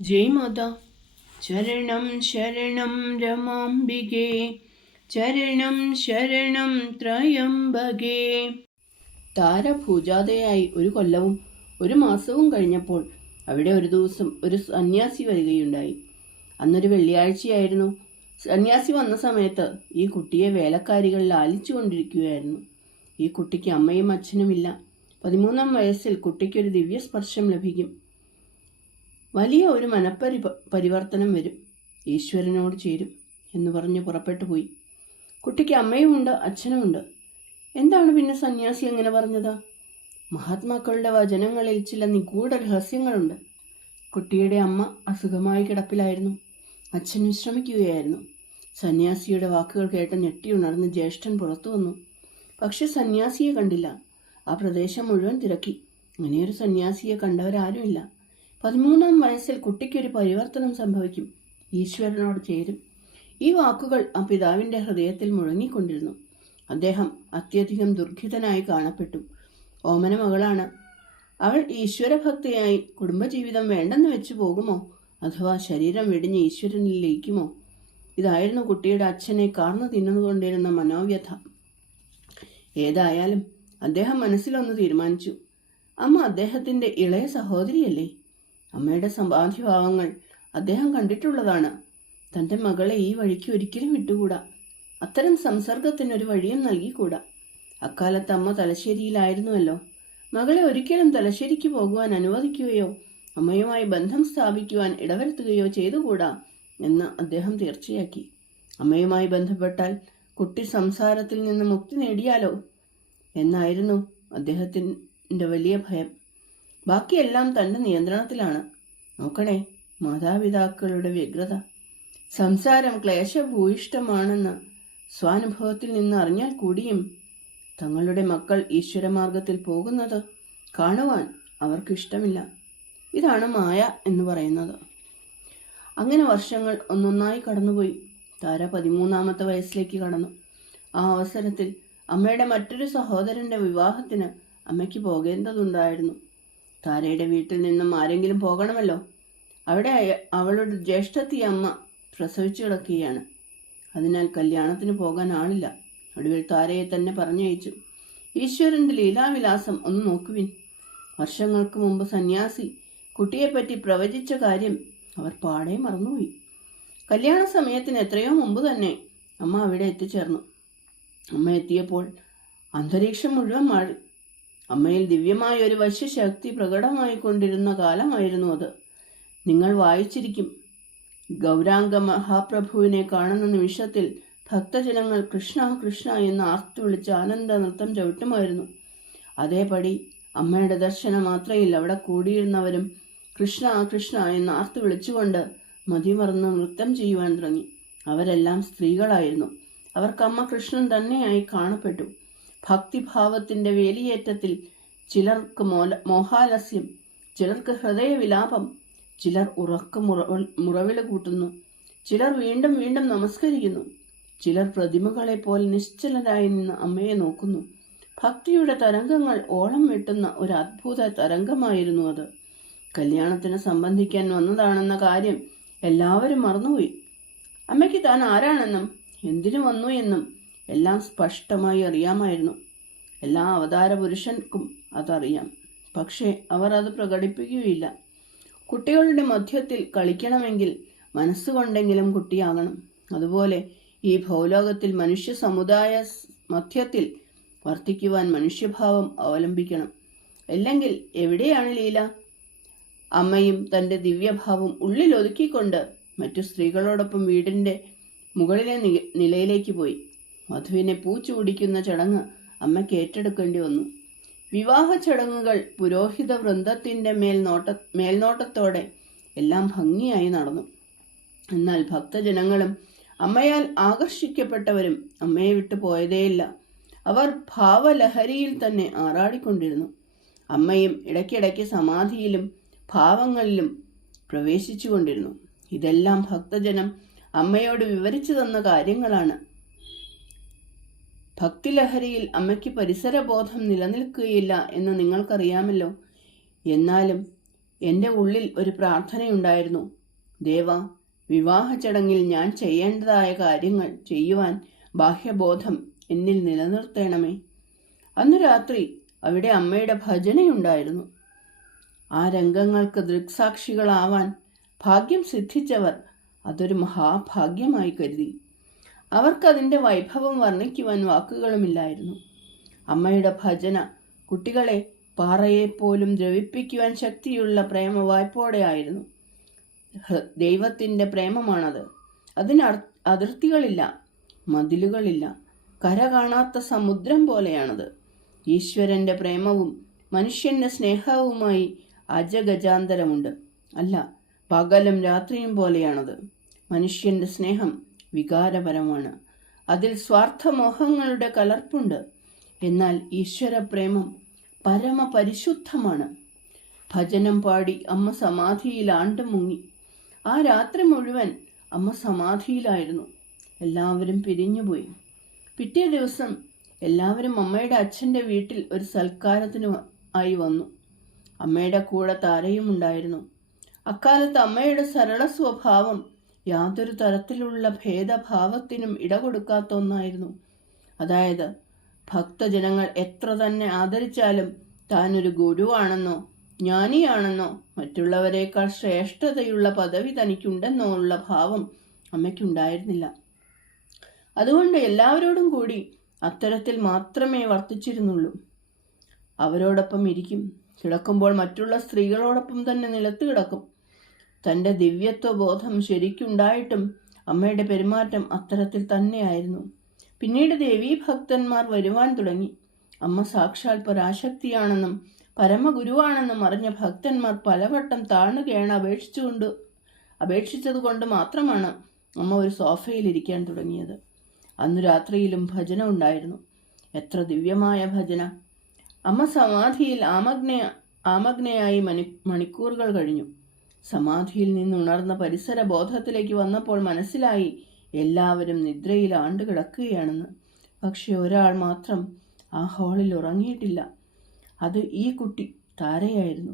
ജയ് മാത. ചരണം ശരണം രമാംബികേ. ചരണം ശരണം ത്രയംബകേ. താര പൂജാതയായി ഒരു കൊല്ലവും ഒരു മാസവും കഴിഞ്ഞപ്പോൾ അവിടെ ഒരു ദിവസം ഒരു സന്യാസി വരികയുണ്ടായി. അന്നൊരു വെള്ളിയാഴ്ചയായിരുന്നു. സന്യാസി വന്ന സമയത്ത് ഈ കുട്ടിയെ വേലക്കാരികൾ ലാലിച്ചു കൊണ്ടിരിക്കുകയായിരുന്നു ഈ കുട്ടിക്ക് അമ്മയും അച്ഛനുമില്ല. പതിമൂന്നാം വയസ്സിൽ കുട്ടിക്കൊരു ദിവ്യസ്പർശം ലഭിക്കും. വലിയ ഒരു മനപ്പരി പരിവർത്തനം വരും. ഈശ്വരനോട് ചേരും എന്ന് പറഞ്ഞ് പുറപ്പെട്ടു പോയി. കുട്ടിക്ക് അമ്മയുമുണ്ട് അച്ഛനുമുണ്ട്. എന്താണ് പിന്നെ സന്യാസി അങ്ങനെ പറഞ്ഞത്? മഹാത്മാക്കളുടെ വചനങ്ങളിൽ ചില നിഗൂഢ രഹസ്യങ്ങളുണ്ട്. കുട്ടിയുടെ അമ്മ അസുഖമായി കിടപ്പിലായിരുന്നു. അച്ഛൻ വിശ്രമിക്കുകയായിരുന്നു. സന്യാസിയുടെ വാക്കുകൾ കേട്ട് ഞെട്ടിയുണർന്ന് ജ്യേഷ്ഠൻ പുറത്തു വന്നു. പക്ഷെ സന്യാസിയെ കണ്ടില്ല. ആ പ്രദേശം മുഴുവൻ തിരക്കി. അങ്ങനെയൊരു സന്യാസിയെ കണ്ടവരാരുമില്ല. പതിമൂന്നാം വയസ്സിൽ കുട്ടിക്കൊരു പരിവർത്തനം സംഭവിക്കും. ഈശ്വരനോട് ചേരും. ഈ വാക്കുകൾ ആ പിതാവിന്റെ ഹൃദയത്തിൽ മുഴങ്ങിക്കൊണ്ടിരുന്നു. അദ്ദേഹം അത്യധികം ദുർഘിതനായി കാണപ്പെട്ടു. ഓമന മകളാണ്. അവൾ ഈശ്വരഭക്തിയായി കുടുംബജീവിതം വേണ്ടെന്ന് വെച്ചു പോകുമോ? അഥവാ ശരീരം വെടിഞ്ഞ് ഈശ്വരനിൽ ലയിക്കുമോ ഇതായിരുന്നു കുട്ടിയുടെ അച്ഛനെ കാർന്നു തിന്നുകൊണ്ടിരുന്ന മനോവ്യഥ. ഏതായാലും അദ്ദേഹം മനസ്സിലൊന്ന് തീരുമാനിച്ചു. അമ്മ അദ്ദേഹത്തിന്റെ ഇളയ സഹോദരിയല്ലേ? അമ്മയുടെ സമ്പാദ്യഭാവങ്ങൾ അദ്ദേഹം കണ്ടിട്ടുള്ളതാണ്. തന്റെ മകളെ ഈ വഴിക്ക് ഒരിക്കലും വിട്ടുകൂടാ. അത്തരം സംസർഗത്തിനൊരു വഴിയും നൽകിക്കൂടാ. അക്കാലത്ത് അമ്മ തലശ്ശേരിയിലായിരുന്നുവല്ലോ. മകളെ ഒരിക്കലും തലശ്ശേരിക്ക് പോകുവാൻ അനുവദിക്കുകയോ അമ്മയുമായി ബന്ധം സ്ഥാപിക്കുവാൻ ഇടവരുത്തുകയോ ചെയ്തുകൂടാ എന്ന് അദ്ദേഹം തീർച്ചയാക്കി. അമ്മയുമായി ബന്ധപ്പെട്ടാൽ കുട്ടി സംസാരത്തിൽ നിന്ന് മുക്തി നേടിയാലോ? എന്നായിരുന്നു അദ്ദേഹത്തിന്റെ വലിയ ഭയം. ബാക്കിയെല്ലാം തന്റെ നിയന്ത്രണത്തിലാണ്. നോക്കണേ മാതാപിതാക്കളുടെ വ്യഗ്രത. സംസാരം ക്ലേശഭൂയിഷ്ടമാണെന്ന് സ്വാനുഭവത്തിൽ നിന്ന് അറിഞ്ഞാൽ കൂടിയും തങ്ങളുടെ മക്കൾ ഈശ്വരമാർഗത്തിൽ പോകുന്നത് കാണുവാൻ അവർക്കിഷ്ടമില്ല. ഇതാണ് മായ എന്ന് പറയുന്നത്. അങ്ങനെ വർഷങ്ങൾ ഒന്നൊന്നായി കടന്നുപോയി. താര പതിമൂന്നാമത്തെ വയസ്സിലേക്ക് കടന്നു. ആ അവസരത്തിൽ അമ്മയുടെ മറ്റൊരു സഹോദരന്റെ വിവാഹത്തിന് അമ്മയ്ക്ക് പോകേണ്ടതുണ്ടായിരുന്നു. താരയുടെ വീട്ടിൽ നിന്നും ആരെങ്കിലും പോകണമല്ലോ? അവിടെ അവളുടെ ജ്യേഷ്ഠത്തി അമ്മ പ്രസവിച്ചു കിടക്കുകയാണ്. അതിനാൽ കല്യാണത്തിന് പോകാൻ ആളില്ല. ഒടുവിൽ താരയെ തന്നെ പറഞ്ഞയച്ചു. ഈശ്വരന്റെ ലീലാവിലാസം ഒന്ന് നോക്കുവിൻ. വർഷങ്ങൾക്ക് മുമ്പ് സന്യാസി കുട്ടിയെപ്പറ്റി പ്രവചിച്ച കാര്യം അവർ പാടെ മറന്നുപോയി. കല്യാണ സമയത്തിന് എത്രയോ മുമ്പ് തന്നെ അമ്മ അവിടെ എത്തിച്ചേർന്നു. അമ്മ എത്തിയപ്പോൾ അന്തരീക്ഷം മുഴുവൻ അമ്മയിൽ ദിവ്യമായ ഒരു വശ്യശക്തി പ്രകടമായിക്കൊണ്ടിരുന്ന കാലമായിരുന്നു അത്. നിങ്ങൾ വായിച്ചിരിക്കും. ഗൗരാംഗ മഹാപ്രഭുവിനെ കാണുന്ന നിമിഷത്തിൽ ഭക്തജനങ്ങൾ കൃഷ്ണ കൃഷ്ണ എന്ന് ആർത്തു വിളിച്ച് ആനന്ദ നൃത്തം ചവിട്ടുമായിരുന്നു. അതേപടി അമ്മയുടെ ദർശനം മാത്രയിൽ അവിടെ കൂടിയിരുന്നവരും കൃഷ്ണ കൃഷ്ണ എന്ന് ആർത്തു വിളിച്ചുകൊണ്ട് മതിമറന്ന് നൃത്തം ചെയ്യുവാൻ തുടങ്ങി. അവരെല്ലാം സ്ത്രീകളായിരുന്നു. അവർക്കമ്മ കൃഷ്ണൻ തന്നെയായി കാണപ്പെട്ടു. ഭക്തിഭാവത്തിന്റെ വേലിയേറ്റത്തിൽ ചിലർക്ക് മോല മോഹാലസ്യം ചിലർക്ക് ഹൃദയവിലാപം ചിലർ ഉറക്ക മുറവിള കൂട്ടുന്നു ചിലർ വീണ്ടും വീണ്ടും നമസ്കരിക്കുന്നു ചിലർ പ്രതിമകളെ പോലെ നിശ്ചലരായി നിന്ന് അമ്മയെ നോക്കുന്നു. ഭക്തിയുടെ തരംഗങ്ങൾ ഓളം വെട്ടുന്ന ഒരു അത്ഭുത തരംഗമായിരുന്നു അത്. കല്യാണത്തിന് സംബന്ധിക്കാൻ വന്നതാണെന്ന കാര്യം എല്ലാവരും മറന്നുപോയി. അമ്മയ്ക്ക് താൻ ആരാണെന്നും എന്തിനു വന്നു എന്നും എല്ലാം സ്പഷ്ടമായി അറിയാമായിരുന്നു. എല്ലാ അവതാര പുരുഷൻക്കും അതറിയാം. പക്ഷേ അവർ അത് പ്രകടിപ്പിക്കുകയില്ല. കുട്ടികളുടെ മധ്യത്തിൽ കളിക്കണമെങ്കിൽ മനസ്സുകൊണ്ടെങ്കിലും കുട്ടിയാകണം. അതുപോലെ ഈ ഭൗലോകത്തിൽ മനുഷ്യ സമുദായ മധ്യത്തിൽ വർത്തിക്കുവാൻ മനുഷ്യഭാവം അവലംബിക്കണം. അല്ലെങ്കിൽ എവിടെയാണ് ലീല? അമ്മയും തന്റെ ദിവ്യഭാവം ഉള്ളിൽ ഒതുക്കിക്കൊണ്ട് മറ്റു സ്ത്രീകളോടൊപ്പം വീടിന്റെ മുകളിലെ നിലയിലേക്ക് പോയി. വധുവിനെ പൂച്ചുപിടിക്കുന്ന ചടങ്ങ് അമ്മയ്ക്ക് ഏറ്റെടുക്കേണ്ടി വന്നു. വിവാഹ ചടങ്ങുകൾ പുരോഹിത വൃന്ദത്തിന്റെ മേൽനോട്ട മേൽനോട്ടത്തോടെ എല്ലാം ഭംഗിയായി നടന്നു. എന്നാൽ ഭക്തജനങ്ങളും അമ്മയാൽ ആകർഷിക്കപ്പെട്ടവരും അമ്മയെ വിട്ടു പോയതേയില്ല. അവർ ഭാവലഹരിയിൽ തന്നെ ആറാടിക്കൊണ്ടിരുന്നു. അമ്മയും ഇടയ്ക്കിടയ്ക്ക് സമാധിയിലും ഭാവങ്ങളിലും പ്രവേശിച്ചുകൊണ്ടിരുന്നു. ഇതെല്ലാം ഭക്തജനം അമ്മയോട് വിവരിച്ചു തന്ന കാര്യങ്ങളാണ്. ഭക്തിലഹരിയിൽ അമ്മയ്ക്ക് പരിസരബോധം നിലനിൽക്കുകയില്ല എന്ന് നിങ്ങൾക്കറിയാമല്ലോ. എന്നാലും എന്റെ ഉള്ളിൽ ഒരു പ്രാർത്ഥനയുണ്ടായിരുന്നു. ദേവ വിവാഹ ചടങ്ങിൽ ഞാൻ ചെയ്യേണ്ടതായ കാര്യങ്ങൾ ചെയ്യുവാൻ ബാഹ്യബോധം എന്നിൽ നിലനിർത്തേണമേ. അന്ന് രാത്രി അവിടെ അമ്മയുടെ ഭജനയുണ്ടായിരുന്നു. ആ രംഗങ്ങൾക്ക് ദൃക്സാക്ഷികളാവാൻ ഭാഗ്യം സിദ്ധിച്ചവർ അതൊരു മഹാഭാഗ്യമായി കരുതി. അവർക്കതിന്റെ വൈഭവം വർണിക്കുവാൻ വാക്കുകളുമില്ലായിരുന്നു. അമ്മയുടെ ഭജന കുട്ടികളെ പാറയെപ്പോലും ദ്രവിപ്പിക്കുവാൻ ശക്തിയുള്ള പ്രേമ വായ്പോടെയായിരുന്നു ദൈവത്തിന്റെ പ്രേമമാണത്. അതിന് അതിർത്തികളില്ല മതിലുകളില്ല കര കാണാത്ത സമുദ്രം പോലെയാണത്. ഈശ്വരന്റെ പ്രേമവും മനുഷ്യന്റെ സ്നേഹവുമായി അജഗജാന്തരമുണ്ട്. അല്ല പകലും രാത്രിയും പോലെയാണത്. മനുഷ്യന്റെ സ്നേഹം വികാരപരമാണ്. അതിൽ സ്വാർത്ഥമോഹങ്ങളുടെ കലർപ്പുണ്ട്. എന്നാൽ ഈശ്വര പ്രേമം പരമപരിശുദ്ധമാണ്. ഭജനം പാടി അമ്മ സമാധിയിൽ ആണ്ട് മുങ്ങി ആ രാത്രി മുഴുവൻ അമ്മ സമാധിയിലായിരുന്നു. എല്ലാവരും പിരിഞ്ഞുപോയി. പിറ്റേ ദിവസം എല്ലാവരും അമ്മയുടെ അച്ഛന്റെ വീട്ടിൽ ഒരു സൽക്കാരത്തിന് ആയി വന്നു. അമ്മയുടെ കൂടെ താരയും ഉണ്ടായിരുന്നു. അക്കാലത്ത് അമ്മയുടെ സരള സ്വഭാവം യാതൊരു തരത്തിലുള്ള ഭേദഭാവത്തിനും ഇടകൊടുക്കാത്ത ഒന്നായിരുന്നു. അതായത് ഭക്തജനങ്ങൾ എത്ര തന്നെ ആദരിച്ചാലും താനൊരു ഗുരുവാണെന്നോ ജ്ഞാനിയാണെന്നോ മറ്റുള്ളവരെക്കാൾ ശ്രേഷ്ഠതയുള്ള പദവി തനിക്കുണ്ടെന്നോ ഉള്ള ഭാവം അമ്മയ്ക്കുണ്ടായിരുന്നില്ല. അതുകൊണ്ട് എല്ലാവരോടും കൂടി അത്തരത്തിൽ മാത്രമേ വർത്തിച്ചിരുന്നുള്ളൂ. അവരോടൊപ്പം ഇരിക്കും കിടക്കുമ്പോൾ മറ്റുള്ള സ്ത്രീകളോടൊപ്പം തന്നെ നിലത്ത് കിടക്കും. തന്റെ ദിവ്യത്വ ബോധം ശരിക്കുണ്ടായിട്ടും അമ്മയുടെ പെരുമാറ്റം അത്തരത്തിൽ തന്നെയായിരുന്നു. പിന്നീട് ദേവീ ഭക്തന്മാർ വരുവാൻ തുടങ്ങി. അമ്മ സാക്ഷാൽ പരാശക്തിയാണെന്നും പരമഗുരുവാണെന്നും അറിഞ്ഞ ഭക്തന്മാർ പലവട്ടം താണുകയാണ് അപേക്ഷിച്ചുകൊണ്ട് അപേക്ഷിച്ചുകൊണ്ട് അപേക്ഷിച്ചതുകൊണ്ട് മാത്രമാണ് അമ്മ ഒരു സോഫയിൽ ഇരിക്കാൻ തുടങ്ങിയത്. അന്നു രാത്രിയിലും ഭജന ഉണ്ടായിരുന്നു. എത്ര ദിവ്യമായ ഭജന. അമ്മ സമാധിയിൽ ആമഗ്നയ ആമഗ്നയായി മണി മണിക്കൂറുകൾ കഴിഞ്ഞു. സമാധിയിൽ നിന്നുണർന്ന പരിസര ബോധത്തിലേക്ക് വന്നപ്പോൾ മനസ്സിലായി എല്ലാവരും നിദ്രയിൽ ആണ്ട് കിടക്കുകയാണെന്ന് പക്ഷെ ഒരാൾ മാത്രം ആ ഹാളിൽ ഉറങ്ങിയിട്ടില്ല. അത് ഈ കുട്ടി താരയായിരുന്നു.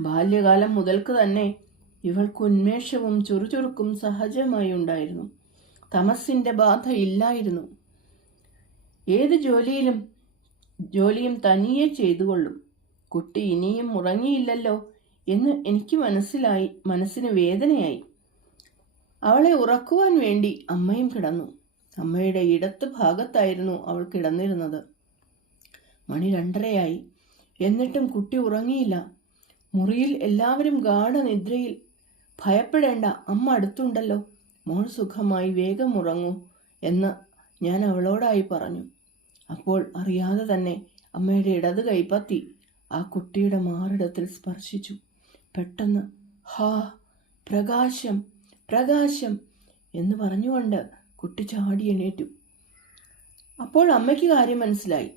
ബാല്യകാലം മുതൽക്ക് തന്നെ ഇവൾക്ക് ഉന്മേഷവും ചുറുചുറുക്കും സഹജമായി ഉണ്ടായിരുന്നു. തമസിന്റെ ബാധ ഇല്ലായിരുന്നു. ഏത് ജോലിയിലും ജോലിയും തനിയെ ചെയ്തുകൊള്ളും. കുട്ടി ഇനിയും ഉറങ്ങിയില്ലല്ലോ. എന്ന് എനിക്ക് മനസ്സിലായി മനസ്സിന് വേദനയായി. അവളെ ഉറക്കുവാൻ വേണ്ടി അമ്മയും കിടന്നു. അമ്മയുടെ ഇടത്ത് ഭാഗത്തായിരുന്നു അവൾ കിടന്നിരുന്നത്. മണി രണ്ടരയായി. എന്നിട്ടും കുട്ടി ഉറങ്ങിയില്ല. മുറിയിൽ എല്ലാവരും ഗാഠനിദ്രയിൽ ഭയപ്പെടേണ്ട അമ്മ അടുത്തുണ്ടല്ലോ. മോൾ സുഖമായി വേഗം ഉറങ്ങൂ എന്ന് ഞാൻ അവളോടായി പറഞ്ഞു. അപ്പോൾ അറിയാതെ തന്നെ അമ്മയുടെ ഇടത് കൈപ്പത്തി ആ കുട്ടിയുടെ മാറിടത്തിൽ സ്പർശിച്ചു. പെട്ടെന്ന് ഹാ പ്രകാശം പ്രകാശം എന്ന് പറഞ്ഞുകൊണ്ട് കുട്ടി ചാടി എണീറ്റു. അപ്പോൾ അമ്മയ്ക്ക് കാര്യം മനസ്സിലായി.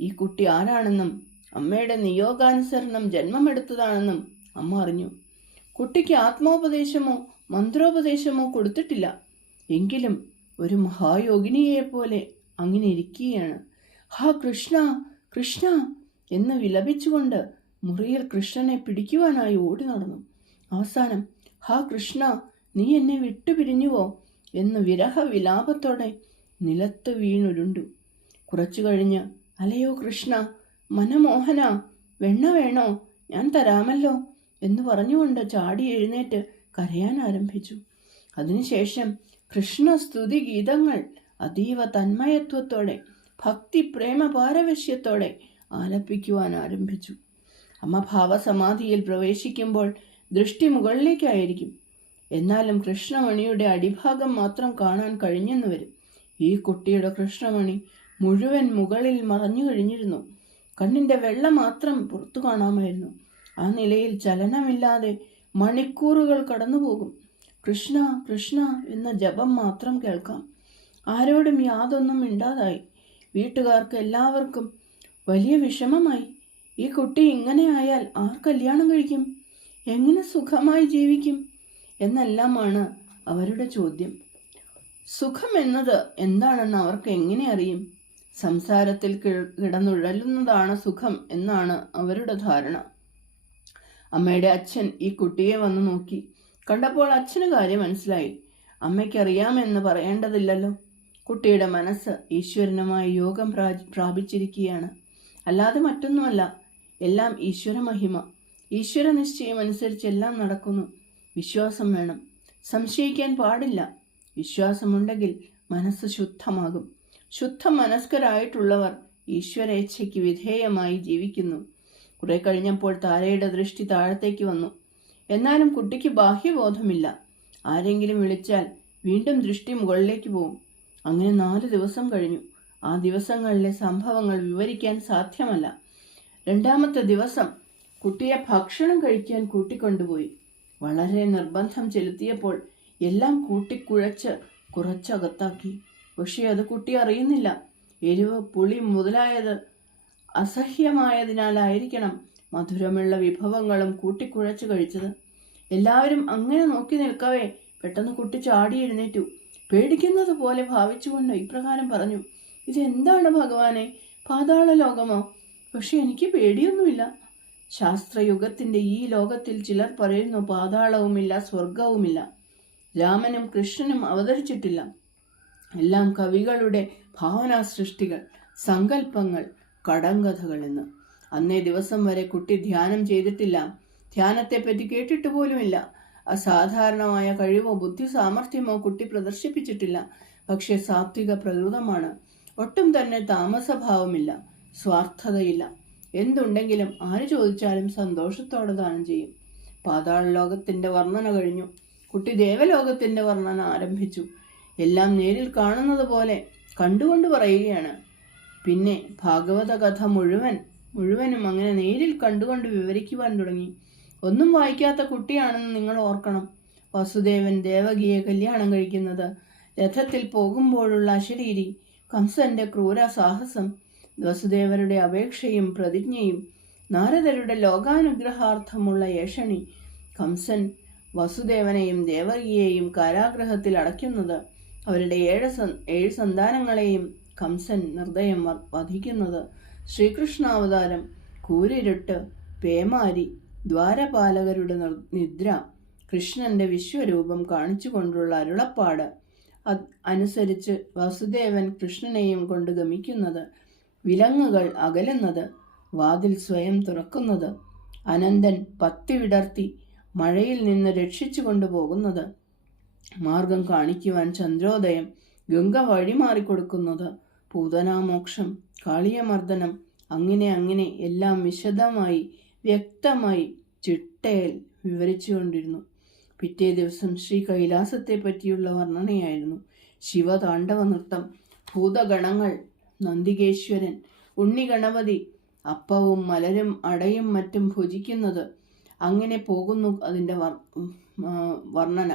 ഈ കുട്ടി ആരാണെന്നും അമ്മയുടെ നിയോഗാനുസരണം ജന്മമെടുത്തതാണെന്നും അമ്മ അറിഞ്ഞു. കുട്ടിക്ക് ആത്മോപദേശമോ മന്ത്രോപദേശമോ കൊടുത്തിട്ടില്ല. എങ്കിലും ഒരു മഹായോഗിനിയെ പോലെ അങ്ങനെ ഇരിക്കുകയാണ്. ഹാ കൃഷ്ണ കൃഷ്ണ എന്ന് വിലപിച്ചുകൊണ്ട് മുറിയിൽ കൃഷ്ണനെ പിടിക്കുവാനായി ഓടി നടന്നു. അവസാനം ഹാ കൃഷ്ണ നീ എന്നെ വിട്ടുപിരിഞ്ഞുവോ? എന്ന് വിരഹ വിലാപത്തോടെ നിലത്ത് വീണുരുണ്ടു. കുറച്ചു കഴിഞ്ഞ് അലയോ കൃഷ്ണ മനമോഹന വെണ്ണ വേണോ? ഞാൻ തരാമല്ലോ എന്ന് പറഞ്ഞുകൊണ്ട് ചാടി എഴുന്നേറ്റ് കരയാൻ ആരംഭിച്ചു. അതിനുശേഷം കൃഷ്ണസ്തുതി ഗീതങ്ങൾ അതീവ തന്മയത്വത്തോടെ ഭക്തി പ്രേമ പാരവശ്യത്തോടെ ആലപിക്കുവാൻ ആരംഭിച്ചു. അമ്മ ഭാവസമാധിയിൽ പ്രവേശിക്കുമ്പോൾ ദൃഷ്ടി മുകളിലേക്കായിരിക്കും. എന്നാലും കൃഷ്ണമണിയുടെ അടിഭാഗം മാത്രം കാണാൻ കഴിഞ്ഞെന്ന് വരും. ഈ കുട്ടിയുടെ കൃഷ്ണമണി മുഴുവൻ മുകളിൽ മറഞ്ഞു കഴിഞ്ഞിരുന്നു. കണ്ണിന്റെ വെള്ള മാത്രം പുറത്തു കാണാമായിരുന്നു. ആ നിലയിൽ ചലനമില്ലാതെ മണിക്കൂറുകൾ കടന്നുപോകും. കൃഷ്ണ കൃഷ്ണ എന്ന ജപം മാത്രം കേൾക്കാം. ആരോടും യാതൊന്നും മിണ്ടാതായി. വീട്ടുകാർക്ക് എല്ലാവർക്കും വലിയ വിഷമമായി. ഈ കുട്ടി ഇങ്ങനെ ആയാൽ ആർ കല്യാണം കഴിക്കും? എങ്ങനെ സുഖമായി ജീവിക്കും? എന്നെല്ലാമാണ് അവരുടെ ചോദ്യം. സുഖം എന്നത് എന്താണെന്ന് അവർക്ക് എങ്ങനെ അറിയും? സംസാരത്തിൽ കിടന്നുഴലുന്നതാണ് സുഖം എന്നാണ് അവരുടെ ധാരണ. അമ്മയുടെ അച്ഛൻ ഈ കുട്ടിയെ വന്നു നോക്കി. കണ്ടപ്പോൾ അച്ഛന് കാര്യം മനസ്സിലായി. അമ്മയ്ക്കറിയാമെന്ന് പറയേണ്ടതില്ലല്ലോ. കുട്ടിയുടെ മനസ്സ് ഈശ്വരനുമായി യോഗം പ്രാപിച്ചിരിക്കുകയാണ്. അല്ലാതെ മറ്റൊന്നുമല്ല. എല്ലാം ഈശ്വര മഹിമ. ഈശ്വര നിശ്ചയം അനുസരിച്ച് എല്ലാം നടക്കുന്നു. വിശ്വാസം വേണം. സംശയിക്കാൻ പാടില്ല. വിശ്വാസമുണ്ടെങ്കിൽ മനസ്സ് ശുദ്ധമാകും. ശുദ്ധ മനസ്കരായിട്ടുള്ളവർ ഈശ്വരേച്ഛയ്ക്ക് വിധേയമായി ജീവിക്കുന്നു. കുറെ കഴിഞ്ഞപ്പോൾ താരയുടെ ദൃഷ്ടി താഴത്തേക്ക് വന്നു. എന്നാലും കുട്ടിക്ക് ബാഹ്യബോധമില്ല. ആരെങ്കിലും വിളിച്ചാൽ വീണ്ടും ദൃഷ്ടി മുകളിലേക്ക് പോകും അങ്ങനെ നാല് ദിവസം കഴിഞ്ഞു. ആ ദിവസങ്ങളിലെ സംഭവങ്ങൾ വിവരിക്കാൻ സാധ്യമല്ല. രണ്ടാമത്തെ ദിവസം കുട്ടിയെ ഭക്ഷണം കഴിക്കാൻ കൂട്ടിക്കൊണ്ടുപോയി. വളരെ നിർബന്ധം ചെലുത്തിയപ്പോൾ എല്ലാം കൂട്ടിക്കുഴച്ച് കുറച്ചകത്താക്കി. പക്ഷേ അത് കുട്ടി അറിയുന്നില്ല. എരിവ് പുളി മുതലായത് അസഹ്യമായതിനാലായിരിക്കണം മധുരമുള്ള വിഭവങ്ങളും കൂട്ടിക്കുഴച്ച് കഴിച്ചത്. എല്ലാവരും അങ്ങനെ നോക്കി നിൽക്കവേ പെട്ടെന്ന് കുട്ടി ചാടി എഴുന്നേറ്റു. പേടിക്കുന്നത് പോലെ ഭാവിച്ചുകൊണ്ട് ഇപ്രകാരം പറഞ്ഞു ഇതെന്താണ് ഭഗവാനെ? പാതാള ലോകമോ പക്ഷെ എനിക്ക് പേടിയൊന്നുമില്ല. ശാസ്ത്രയുഗത്തിന്റെ ഈ ലോകത്തിൽ ചിലർ പറയുന്നു പാതാളവുമില്ല സ്വർഗവുമില്ല രാമനും കൃഷ്ണനും അവതരിച്ചിട്ടില്ല. എല്ലാം കവികളുടെ ഭാവനാ സൃഷ്ടികൾ സങ്കല്പങ്ങൾ കടങ്കഥകൾ എന്ന്. അന്നേ ദിവസം വരെ കുട്ടി ധ്യാനം ചെയ്തിട്ടില്ല. ധ്യാനത്തെപ്പറ്റി കേട്ടിട്ട് പോലുമില്ല. അസാധാരണമായ കഴിവോ ബുദ്ധി സാമർഥ്യമോ കുട്ടി പ്രദർശിപ്പിച്ചിട്ടില്ല. പക്ഷേ സാത്വിക പ്രകൃതമാണ്. ഒട്ടും തന്നെ താമസഭാവമില്ല. സ്വാർത്ഥതയില്ല. എന്തുണ്ടെങ്കിലും ആര് ചോദിച്ചാലും സന്തോഷത്തോടെ ദാനം ചെയ്യും. പാതാള ലോകത്തിന്റെ വർണന കഴിഞ്ഞു. കുട്ടി ദേവലോകത്തിന്റെ വർണന ആരംഭിച്ചു. എല്ലാം നേരിൽ കാണുന്നത് പോലെ കണ്ടുകൊണ്ട് പറയുകയാണ്. പിന്നെ ഭാഗവത കഥ മുഴുവൻ മുഴുവനും അങ്ങനെ നേരിൽ കണ്ടുകൊണ്ട് വിവരിക്കുവാൻ തുടങ്ങി. ഒന്നും വായിക്കാത്ത കുട്ടിയാണെന്ന് നിങ്ങൾ ഓർക്കണം. വസുദേവൻ ദേവകിയെ കല്യാണം കഴിക്കുന്നത് രഥത്തിൽ പോകുമ്പോഴുള്ള അശരീരി കംസന്റെ ക്രൂര സാഹസം വസുദേവരുടെ അപേക്ഷയും പ്രതിജ്ഞയും നാരദരുടെ ലോകാനുഗ്രഹാർത്ഥമുള്ള ഏഷണി കംസൻ വസുദേവനെയും ദേവകിയെയും കാരാഗ്രഹത്തിൽ അടയ്ക്കുന്നത് അവരുടെ ഏഴ് ഏഴ് സന്താനങ്ങളെയും കംസൻ നിർദ്ദയം വധിക്കുന്നത് ശ്രീകൃഷ്ണാവതാരം കൂരിരുട്ട് പേമാരി ദ്വാരപാലകരുടെ നിദ്ര കൃഷ്ണന്റെ വിശ്വരൂപം കാണിച്ചുകൊണ്ടുള്ള അരുളപ്പാട് അനുസരിച്ച് വസുദേവൻ കൃഷ്ണനെയും കൊണ്ട് ഗമിക്കുന്നത് വിലങ്ങുകൾ അകലുന്നത് വാതിൽ സ്വയം തുറക്കുന്നത് അനന്തൻ പത്തി വിടർത്തി മഴയിൽ നിന്ന് രക്ഷിച്ചു കൊണ്ടുപോകുന്നത് മാർഗം കാണിക്കുവാൻ ചന്ദ്രോദയം ഗംഗ വഴിമാറിക്കൊടുക്കുന്നത് പൂതനാമോക്ഷം കാളിയമർദ്ദനം അങ്ങനെ അങ്ങനെ എല്ലാം വിശദമായി വ്യക്തമായി ചിട്ടയിൽ വിവരിച്ചുകൊണ്ടിരുന്നു. പിറ്റേ ദിവസം ശ്രീ കൈലാസത്തെ പറ്റിയുള്ള വർണനയായിരുന്നു ശിവതാണ്ഡവ നൃത്തം. ഭൂതഗണങ്ങൾ നന്ദികേശ്വരൻ. ഉണ്ണിഗണപതി അപ്പവും മലരും അടയും മറ്റും ഭുജിക്കുന്നത്. അങ്ങനെ പോകുന്നു അതിന്റെ വർ വർണന.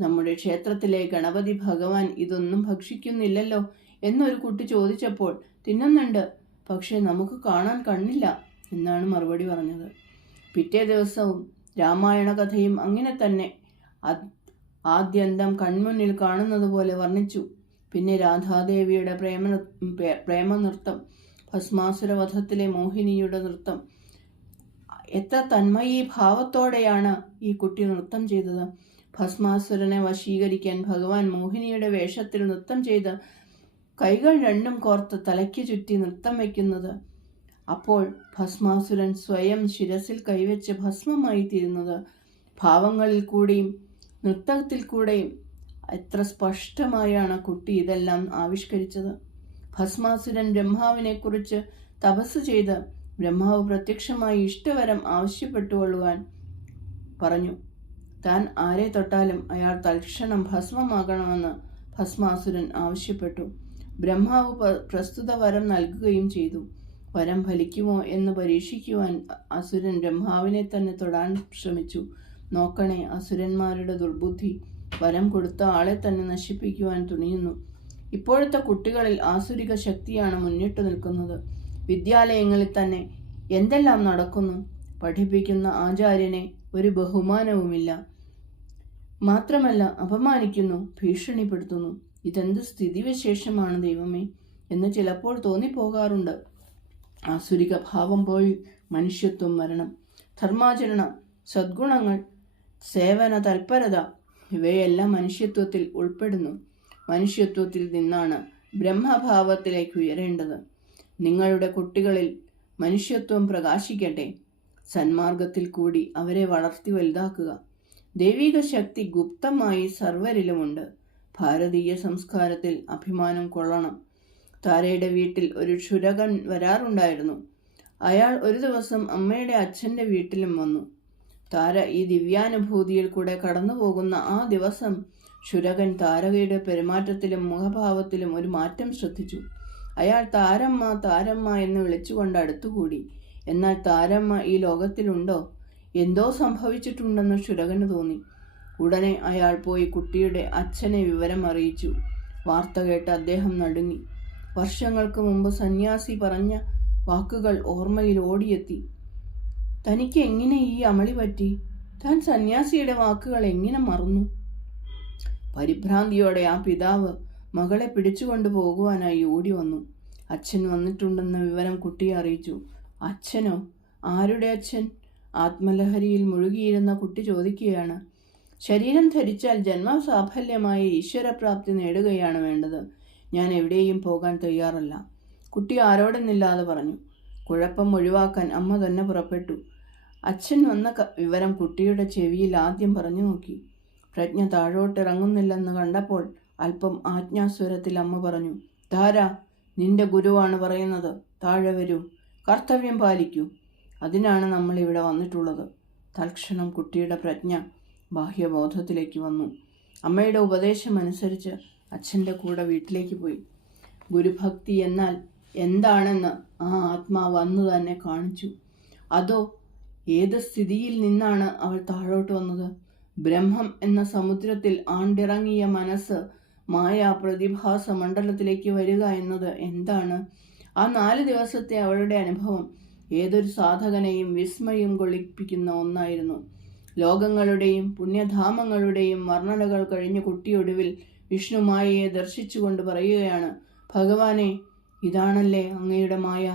നമ്മുടെ ക്ഷേത്രത്തിലെ ഗണപതി ഭഗവാൻ ഇതൊന്നും ഭക്ഷിക്കുന്നില്ലല്ലോ എന്നൊരു കുട്ടി ചോദിച്ചപ്പോൾ തിന്നുന്നുണ്ട് പക്ഷേ നമുക്ക് കാണാൻ കണ്ണില്ല എന്നാണ് മറുപടി പറഞ്ഞത്. പിറ്റേ ദിവസവും രാമായണ കഥയും അങ്ങനെ തന്നെ ആദ്യന്തം കൺമുന്നിൽ കാണുന്നത് പോലെ വർണിച്ചു. പിന്നെ രാധാദേവിയുടെ പ്രേമ പ്രേമ പ്രേമനൃത്തം ഭസ്മാസുരവധത്തിലെ മോഹിനിയുടെ നൃത്തം. എത്ര തന്മയീ ഭാവത്തോടെയാണ് ഈ കുട്ടി നൃത്തം ചെയ്തത്. ഭസ്മാസുരനെ വശീകരിക്കാൻ ഭഗവാൻ മോഹിനിയുടെ വേഷത്തിൽ നൃത്തം ചെയ്ത് കൈകൾ രണ്ടും കോർത്ത് തലയ്ക്ക് ചുറ്റി നൃത്തം വയ്ക്കുന്നത്. അപ്പോൾ ഭസ്മാസുരൻ സ്വയം ശിരസിൽ കൈവച്ച് ഭസ്മമായി തീരുന്നത്. ഭാവങ്ങളിൽ കൂടിയും നൃത്തത്തിൽ കൂടെയും എത്ര സ്പഷ്ടമായാണ് കുട്ടി ഇതെല്ലാം ആവിഷ്കരിച്ചത്? ഭസ്മാസുരൻ ബ്രഹ്മാവിനെക്കുറിച്ച് തപസ് ചെയ്ത് ബ്രഹ്മാവ് പ്രത്യക്ഷമായി ഇഷ്ടവരം ആവശ്യപ്പെട്ടുകൊള്ളുവാൻ പറഞ്ഞു. താൻ ആരെ തൊട്ടാലും അയാൾ തൽക്ഷണം ഭസ്മമാകണമെന്ന് ഭസ്മാസുരൻ ആവശ്യപ്പെട്ടു. ബ്രഹ്മാവ് പ്രസ്തുത വരം നൽകുകയും ചെയ്തു. വരം ഫലിക്കുമോ എന്ന് പരീക്ഷിക്കുവാൻ അസുരൻ ബ്രഹ്മാവിനെ തന്നെ തൊടാൻ ശ്രമിച്ചു. നോക്കണേ അസുരന്മാരുടെ ദുർബുദ്ധി. വരം കൊടുത്ത ആളെ തന്നെ നശിപ്പിക്കുവാൻ തുണിയുന്നു ഇപ്പോഴത്തെ കുട്ടികളിൽ ആസുരിക ശക്തിയാണ് മുന്നിട്ട് നിൽക്കുന്നത്. വിദ്യാലയങ്ങളിൽ തന്നെ എന്തെല്ലാം നടക്കുന്നു? പഠിപ്പിക്കുന്ന ആചാര്യനെ ഒരു ബഹുമാനവുമില്ല. മാത്രമല്ല അപമാനിക്കുന്നു ഭീഷണിപ്പെടുത്തുന്നു. ഇതെന്ത് സ്ഥിതിവിശേഷമാണ് ദൈവമേ എന്ന് ചിലപ്പോൾ തോന്നിപ്പോകാറുണ്ട്. ആസുരിക ഭാവം പോയി മനുഷ്യത്വം മരണം ധർമാചരണം സദ്ഗുണങ്ങൾ സേവന തൽപരത ഇവയെല്ലാം മനുഷ്യത്വത്തിൽ ഉൾപ്പെടുന്നു. മനുഷ്യത്വത്തിൽ നിന്നാണ് ബ്രഹ്മഭാവത്തിലേക്ക് ഉയരേണ്ടത്. നിങ്ങളുടെ കുട്ടികളിൽ മനുഷ്യത്വം പ്രകാശിക്കട്ടെ. സന്മാർഗത്തിൽ കൂടി അവരെ വളർത്തി വലുതാക്കുക. ദൈവിക ശക്തി ഗുപ്തമായി സർവരിലുമുണ്ട്. ഭാരതീയ സംസ്കാരത്തിൽ അഭിമാനം കൊള്ളണം. താരയുടെ വീട്ടിൽ ഒരു ക്ഷുരകൻ വരാറുണ്ടായിരുന്നു. അയാൾ ഒരു ദിവസം അമ്മയുടെ അച്ഛന്റെ വീട്ടിലും വന്നു. താര ഈ ദിവ്യാനുഭൂതിയിൽ കൂടെ കടന്നു പോകുന്ന ആ ദിവസം ശുരകൻ താരകയുടെ പെരുമാറ്റത്തിലും മുഖഭാവത്തിലും ഒരു മാറ്റം ശ്രദ്ധിച്ചു. അയാൾ താരമ്മ താരമ്മ എന്ന് വിളിച്ചുകൊണ്ട് അടുത്തുകൂടി. എന്നാൽ താരമ്മ ഈ ലോകത്തിലുണ്ടോ? എന്തോ സംഭവിച്ചിട്ടുണ്ടെന്ന് ശുരകന് തോന്നി. ഉടനെ അയാൾ പോയി കുട്ടിയുടെ അച്ഛനെ വിവരം അറിയിച്ചു. വാർത്ത കേട്ട് അദ്ദേഹം നടുങ്ങി. വർഷങ്ങൾക്ക് മുമ്പ് സന്യാസി പറഞ്ഞ വാക്കുകൾ ഓർമ്മയിൽ ഓടിയെത്തി. തനിക്ക് എങ്ങനെ ഈ അമളി പറ്റി? താൻ സന്യാസിയുടെ വാക്കുകൾ എങ്ങനെ മറന്നു? പരിഭ്രാന്തിയോടെ ആ പിതാവ് മകളെ പിടിച്ചുകൊണ്ടു പോകുവാനായി ഓടി വന്നു. അച്ഛൻ വന്നിട്ടുണ്ടെന്ന വിവരം കുട്ടിയെ അറിയിച്ചു. അച്ഛനോ? ആരുടെ അച്ഛൻ? ആത്മലഹരിയിൽ മുഴുകിയിരുന്ന കുട്ടി ചോദിക്കുകയാണ്. ശരീരം ധരിച്ചാൽ ജന്മസാഫല്യമായ ഈശ്വരപ്രാപ്തി നേടുകയാണ് വേണ്ടത്. ഞാൻ എവിടെയും പോകാൻ തയ്യാറല്ല. കുട്ടി ആരോടെന്നില്ലാതെ പറഞ്ഞു. കുഴപ്പം ഒഴിവാക്കാൻ അമ്മ തന്നെ പുറപ്പെട്ടു. അച്ഛൻ വന്ന വിവരം കുട്ടിയുടെ ചെവിയിൽ ആദ്യം പറഞ്ഞു നോക്കി. പ്രജ്ഞ താഴോട്ടിറങ്ങുന്നില്ലെന്ന് കണ്ടപ്പോൾ അല്പം ആജ്ഞാസ്വരത്തിൽ അമ്മ പറഞ്ഞു ധാര നിന്റെ ഗുരുവാണ് പറയുന്നത്. താഴെ വരൂ. കർത്തവ്യം പാലിക്കൂ. അതിനാണ് നമ്മൾ ഇവിടെ വന്നിട്ടുള്ളത്. തൽക്ഷണം കുട്ടിയുടെ പ്രജ്ഞ ബാഹ്യബോധത്തിലേക്ക് വന്നു. അമ്മയുടെ ഉപദേശം അനുസരിച്ച് അച്ഛന്റെ കൂടെ വീട്ടിലേക്ക് പോയി. ഗുരുഭക്തി എന്നാൽ എന്താണെന്ന് ആ ആത്മാവ് അന്ന് തന്നെ കാണിച്ചു. അതോ ഏത് സ്ഥിതിയിൽ നിന്നാണ് അവൾ താഴോട്ട് വന്നത്? ബ്രഹ്മം എന്ന സമുദ്രത്തിൽ ആണ്ടിറങ്ങിയ മനസ്സ് മായ പ്രതിഭാസ മണ്ഡലത്തിലേക്ക് വരിക എന്നത് എന്താണ്? ആ നാല് ദിവസത്തെ അവളുടെ അനുഭവം ഏതൊരു സാധകനെയും വിസ്മയം കൊള്ളിപ്പിക്കുന്ന ഒന്നായിരുന്നു. ലോകങ്ങളുടെയും പുണ്യധാമങ്ങളുടെയും വർണനകൾ കഴിഞ്ഞ കുട്ടിയൊടുവിൽ വിഷ്ണു മായയെ ദർശിച്ചുകൊണ്ട് പറയുകയാണ് ഭഗവാനെ ഇതാണല്ലേ അങ്ങയുടെ മായ?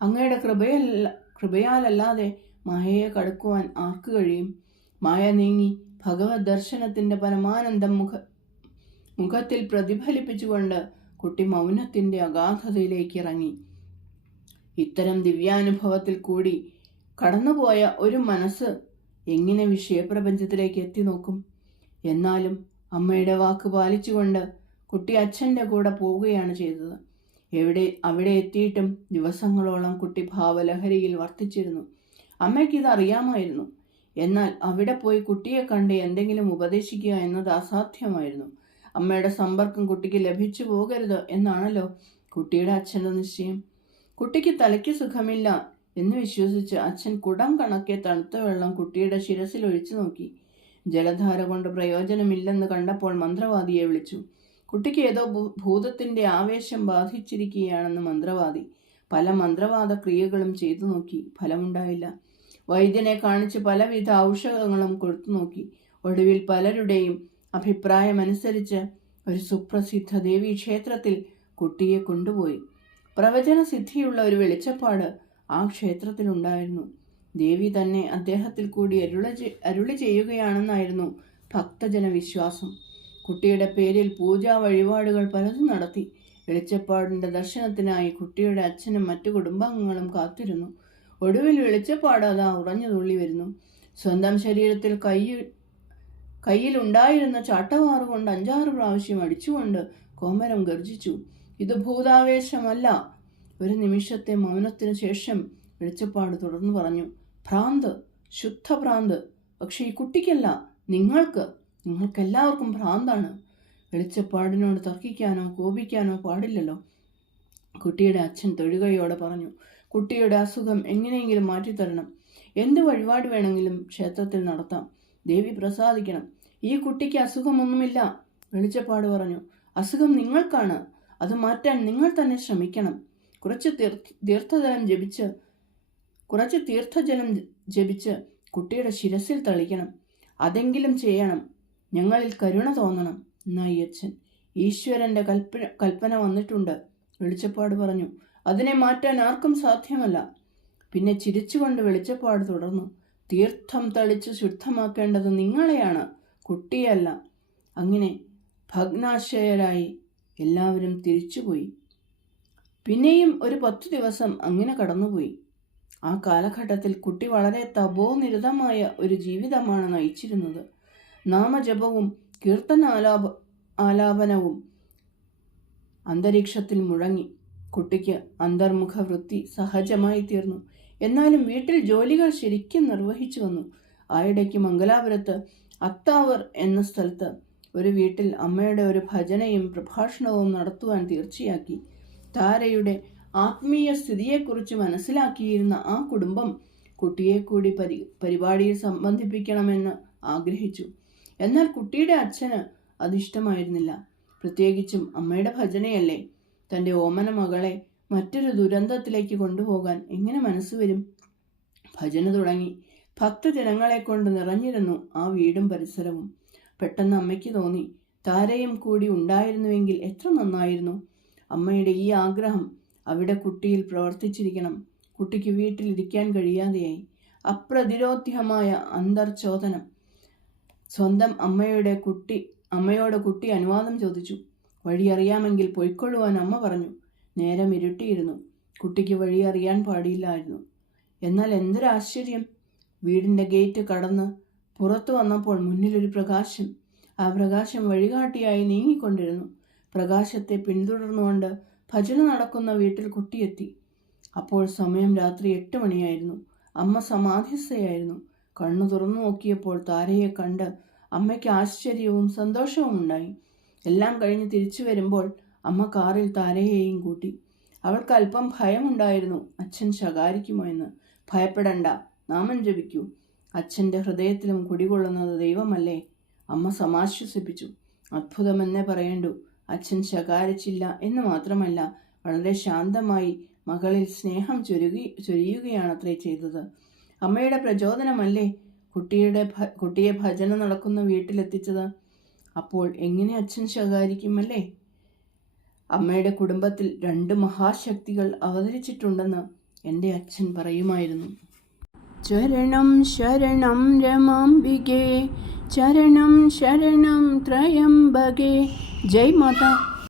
അങ്ങയുടെ കൃപയല്ല കൃപയാലല്ലാതെ മായയെ കടക്കുവാൻ ആർക്ക് കഴിയും? മായ നീങ്ങി ഭഗവത് ദർശനത്തിന്റെ പരമാനന്ദം മുഖ മുഖത്തിൽ പ്രതിഫലിപ്പിച്ചുകൊണ്ട് കുട്ടി മൗനത്തിന്റെ അഗാധതയിലേക്ക് ഇറങ്ങി ഇത്തരം ദിവ്യാനുഭവത്തിൽ കൂടി കടന്നുപോയ ഒരു മനസ്സ് എങ്ങനെ വിഷയപ്രപഞ്ചത്തിലേക്ക് എത്തി നോക്കും? എന്നാലും അമ്മയുടെ വാക്ക് പാലിച്ചുകൊണ്ട് കുട്ടി അച്ഛന്റെ കൂടെ പോവുകയാണ് ചെയ്തത്. എവിടെ അവിടെ എത്തിയിട്ടും ദിവസങ്ങളോളം കുട്ടി ഭാവലഹരിയിൽ വർത്തിച്ചിരുന്നു. അമ്മയ്ക്ക് ഇത് അറിയാമായിരുന്നു. എന്നാൽ അവിടെ പോയി കുട്ടിയെ കണ്ട് എന്തെങ്കിലും ഉപദേശിക്കുക എന്നത് അസാധ്യമായിരുന്നു. അമ്മയുടെ സമ്പർക്കം കുട്ടിക്ക് ലഭിച്ചു പോകരുത് എന്നാണല്ലോ കുട്ടിയുടെ അച്ഛന്റെ നിശ്ചയം. കുട്ടിക്ക് തലയ്ക്ക് സുഖമില്ല എന്ന് വിശ്വസിച്ച് അച്ഛൻ കുടം കണക്കെ തണുത്ത വെള്ളം കുട്ടിയുടെ ശിരസിൽ ഒഴിച്ചു നോക്കി. ജലധാര കൊണ്ട് പ്രയോജനമില്ലെന്ന് കണ്ടപ്പോൾ മന്ത്രവാദിയെ വിളിച്ചു. കുട്ടിക്ക് ഏതോ ഭൂതത്തിന്റെ ആവേശം ബാധിച്ചിരിക്കുകയാണെന്ന് മന്ത്രവാദി പല മന്ത്രവാദ ക്രിയകളും ചെയ്തു നോക്കി. ഫലമുണ്ടായില്ല. വൈദ്യനെ കാണിച്ച് പലവിധ ഔഷധങ്ങളും കൊടുത്തു നോക്കി. ഒടുവിൽ പലരുടെയും അഭിപ്രായമനുസരിച്ച് ഒരു സുപ്രസിദ്ധ ദേവീ ക്ഷേത്രത്തിൽ കുട്ടിയെ കൊണ്ടുപോയി. പ്രവചന സിദ്ധിയുള്ള ഒരു വെളിച്ചപ്പാട് ആ ക്ഷേത്രത്തിലുണ്ടായിരുന്നു. ദേവി തന്നെ അദ്ദേഹത്തിൽ കൂടി അരുള അരുളി ചെയ്യുകയാണെന്നായിരുന്നു ഭക്തജന വിശ്വാസം കുട്ടിയുടെ പേരിൽ പൂജാ വഴിപാടുകൾ പലതും നടത്തി. വെളിച്ചപ്പാടിന്റെ ദർശനത്തിനായി കുട്ടിയുടെ അച്ഛനും മറ്റു കുടുംബാംഗങ്ങളും കാത്തിരുന്നു. ഒടുവിൽ വെളിച്ചപ്പാട് അതാ ഉറഞ്ഞു തുള്ളി വരുന്നു. സ്വന്തം ശരീരത്തിൽ കൈ കയ്യിലുണ്ടായിരുന്ന ചാട്ടവാറ് കൊണ്ട് അഞ്ചാറ് പ്രാവശ്യം അടിച്ചുകൊണ്ട് കോമരം ഗർജിച്ചു. ഇത് ഭൂതാവേശമല്ല. ഒരു നിമിഷത്തെ മൗനത്തിനു ശേഷം വെളിച്ചപ്പാട് തുടർന്നു പറഞ്ഞു. ഭ്രാന്ത് ശുദ്ധ ഭ്രാന്ത്. പക്ഷെ ഈ കുട്ടിക്കല്ല നിങ്ങൾക്ക് നിങ്ങൾക്കെല്ലാവർക്കും ഭ്രാന്താണ്. വെളിച്ചപ്പാടിനോട് തർക്കിക്കാനോ കോപിക്കാനോ പാടില്ലല്ലോ. കുട്ടിയുടെ അച്ഛൻ തൊഴുകയോടെ പറഞ്ഞു. കുട്ടിയുടെ അസുഖം എങ്ങനെയെങ്കിലും മാറ്റിത്തരണം എന്ത് വഴിപാട് വേണമെങ്കിലും ക്ഷേത്രത്തിൽ നടത്താം. ദേവി പ്രസാദിക്കണം. ഈ കുട്ടിക്ക് അസുഖമൊന്നുമില്ല. വെളിച്ചപ്പാട് പറഞ്ഞു. അസുഖം നിങ്ങൾക്കാണ്. അത് മാറ്റാൻ നിങ്ങൾ തന്നെ ശ്രമിക്കണം. കുറച്ച് തീർത്ഥ തീർത്ഥജലം ജപിച്ച് കുറച്ച് തീർത്ഥജലം ജപിച്ച് കുട്ടിയുടെ ശിരസിൽ തളിക്കണം. അതെങ്കിലും ചെയ്യണം. ഞങ്ങളിൽ കരുണ തോന്നണം. എന്നായി അച്ഛൻ. ഈശ്വരന്റെ കൽപ്പന കൽപ്പന വന്നിട്ടുണ്ട്. വെളിച്ചപ്പാട് പറഞ്ഞു. അതിനെ മാറ്റാൻ ആർക്കും സാധ്യമല്ല. പിന്നെ ചിരിച്ചുകൊണ്ട് വെളിച്ചപ്പാട് തുടർന്നു. തീർത്ഥം തളിച്ച് ശുദ്ധമാക്കേണ്ടത് നിങ്ങളെയാണ് കുട്ടിയല്ല. അങ്ങനെ ഭഗ്നാശയരായി എല്ലാവരും തിരിച്ചുപോയി. പിന്നെയും ഒരു പത്തു ദിവസം അങ്ങനെ കടന്നുപോയി. ആ കാലഘട്ടത്തിൽ കുട്ടി വളരെ തപോനിരതമായ ഒരു ജീവിതമാണ് നയിച്ചിരുന്നത്. നാമജപവും കീർത്തനാലാപ ആലാപനവും അന്തരീക്ഷത്തിൽ മുഴങ്ങി. കുട്ടിക്ക് അന്തർമുഖ വൃത്തി സഹജമായി തീർന്നു. എന്നാലും വീട്ടിൽ ജോലികൾ ശരിക്കും നിർവഹിച്ചു വന്നു. ആയിടയ്ക്ക് മംഗലാപുരത്ത് അത്താവർ എന്ന സ്ഥലത്ത് ഒരു വീട്ടിൽ അമ്മയുടെ ഒരു ഭജനയും പ്രഭാഷണവും നടത്തുവാൻ തീർച്ചയാക്കി. താരയുടെ ആത്മീയ സ്ഥിതിയെക്കുറിച്ച് മനസ്സിലാക്കിയിരുന്ന ആ കുടുംബം കുട്ടിയെ കൂടി പരി പരിപാടിയിൽ സംബന്ധിപ്പിക്കണമെന്ന് ആഗ്രഹിച്ചു. എന്നാൽ കുട്ടിയുടെ അച്ഛന് അതിഷ്ടമായിരുന്നില്ല. പ്രത്യേകിച്ചും അമ്മയുടെ ഭജനയല്ലേ? തന്റെ ഓമന മകളെ മറ്റൊരു ദുരന്തത്തിലേക്ക് കൊണ്ടുപോകാൻ എങ്ങനെ മനസ്സ് വരും? ഭജന തുടങ്ങി. ഭക്തജനങ്ങളെ കൊണ്ട് നിറഞ്ഞിരുന്നു ആ വീടും പരിസരവും. പെട്ടെന്ന് അമ്മയ്ക്ക് തോന്നി താരയും കൂടി ഉണ്ടായിരുന്നുവെങ്കിൽ എത്ര നന്നായിരുന്നു. അമ്മയുടെ ഈ ആഗ്രഹം അവിടെ കുട്ടിയിൽ പ്രവർത്തിച്ചിരിക്കണം. കുട്ടിക്ക് വീട്ടിലിരിക്കാൻ കഴിയാതെയായി. അപ്രതിരോധ്യമായ അന്തർചോദനം സ്വന്തം അമ്മയുടെ കുട്ടി അമ്മയോട് കുട്ടി അനുവാദം ചോദിച്ചു. വഴി അറിയാമെങ്കിൽ പൊയ്ക്കൊള്ളുവാൻ അമ്മ പറഞ്ഞു. നേരം ഇരുട്ടിയിരുന്നു. കുട്ടിക്ക് വഴി അറിയാൻ പാടില്ലായിരുന്നു. എന്നാൽ എന്തൊരാശ്ചര്യം. വീടിന്റെ ഗേറ്റ് കടന്ന് പുറത്തു വന്നപ്പോൾ മുന്നിലൊരു പ്രകാശം. ആ പ്രകാശം വഴികാട്ടിയായി നീങ്ങിക്കൊണ്ടിരുന്നു. പ്രകാശത്തെ പിന്തുടർന്നുകൊണ്ട് ഭജന നടക്കുന്ന വീട്ടിൽ കുട്ടിയെത്തി. അപ്പോൾ സമയം രാത്രി എട്ട് മണിയായിരുന്നു. അമ്മ സമാധിസ്ഥയായിരുന്നു. കണ്ണു തുറന്നു നോക്കിയപ്പോൾ താരയെ കണ്ട് അമ്മയ്ക്ക് ആശ്ചര്യവും സന്തോഷവും ഉണ്ടായി എല്ലാം കഴിഞ്ഞ് തിരിച്ചു വരുമ്പോൾ അമ്മ കാറിൽ താരയെയും കൂട്ടി. അവൾക്ക് അല്പം ഭയമുണ്ടായിരുന്നു അച്ഛൻ ശകാരിക്കുമോ എന്ന്. ഭയപ്പെടണ്ട നാമം ജപിക്കൂ. അച്ഛന്റെ ഹൃദയത്തിലും കുടികൊള്ളുന്നത് ദൈവമല്ലേ? അമ്മ സമാശ്വസിപ്പിച്ചു. അത്ഭുതമെന്നേ പറയേണ്ടു. അച്ഛൻ ശകാരിച്ചില്ല എന്ന് മാത്രമല്ല വളരെ ശാന്തമായി മകളിൽ സ്നേഹം ചൊരുകി ചൊരിയുകയാണത്രേ ചെയ്തത്. അമ്മയുടെ പ്രചോദനമല്ലേ കുട്ടിയുടെ കുട്ടിയെ ഭജന നടക്കുന്ന വീട്ടിലെത്തിച്ചത്? അപ്പോൾ എങ്ങനെ അച്ഛൻ ശകാരിക്കുമല്ലേ? അമ്മയുടെ കുടുംബത്തിൽ രണ്ട് മഹാശക്തികൾ അവതരിച്ചിട്ടുണ്ടെന്ന് എന്റെ അച്ഛൻ പറയുമായിരുന്നു. ചരണം ശരണം രമാംബികേ ചരണം ശരണം ത്രയംബകേ. ജയ് മാതാ.